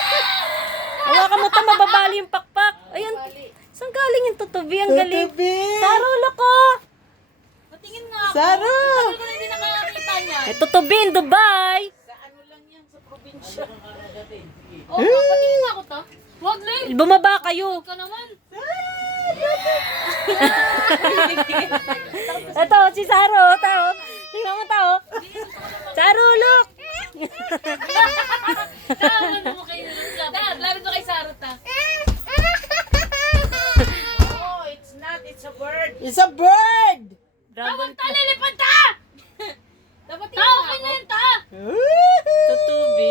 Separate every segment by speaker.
Speaker 1: Hawakan mo ito, mababali yung pakpak. Ayan, saan galing yung tutubi? Ang galing. Saro, loko.
Speaker 2: Patingin nga ako.
Speaker 3: Saro!
Speaker 2: Tagal ko na hindi nakakita niya.
Speaker 1: Eh, tutubi in Dubai.
Speaker 2: Sa ano lang yan, sa probinsya. Oo, patingin nga ako to. Huwag na yun.
Speaker 1: Bumaba kayo.
Speaker 2: Ka naman.
Speaker 1: Ito, si Saro. Tao. Tingnan mo tao. Saro, look.
Speaker 2: Tama mo kayo. Dad, lapit mo kay Sarota.
Speaker 3: Oh, it's not. It's a bird. It's a bird!
Speaker 1: Dragon
Speaker 2: Ta, lilipad ta! Dapat tao ka na yun, ta!
Speaker 1: tutubi.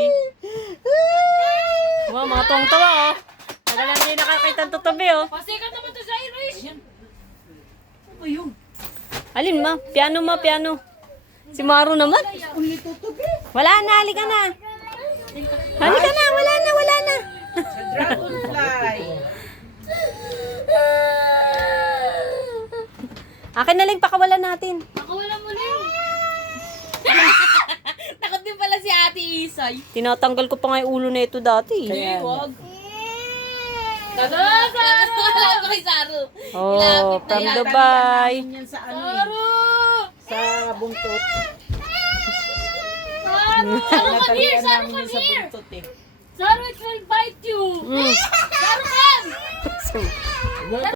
Speaker 1: Wow, mga tuwang-tawa oh. Tagal lang hindi nakakita ng tutubi oh.
Speaker 2: Pasikat naman to sa Irish. Ano ba yun?
Speaker 1: Alin ma? Piano ma, piano. Si Maru naman. Wala na, halika na. Halika na, wala na, wala na.
Speaker 3: Dragonfly.
Speaker 1: Akin na lang pakawalan natin.
Speaker 2: Nakawala mo na yun. Takot din pala si Ate Isay.
Speaker 1: Tinatanggal ko pa nga yung ulo na ito dati.
Speaker 3: Ayan.
Speaker 2: Huwag. Lapit mo kay Saru.
Speaker 1: Oh, from Dubai.
Speaker 3: Yan sa ano eh,
Speaker 2: Saru!
Speaker 3: sa buntot.
Speaker 2: Saru! Saru, come here! Saru,
Speaker 3: Namin
Speaker 2: come
Speaker 3: yan sa
Speaker 2: here!
Speaker 3: buntot eh.
Speaker 2: Saru, it will bite you!
Speaker 1: Mm.
Speaker 2: Saru, come!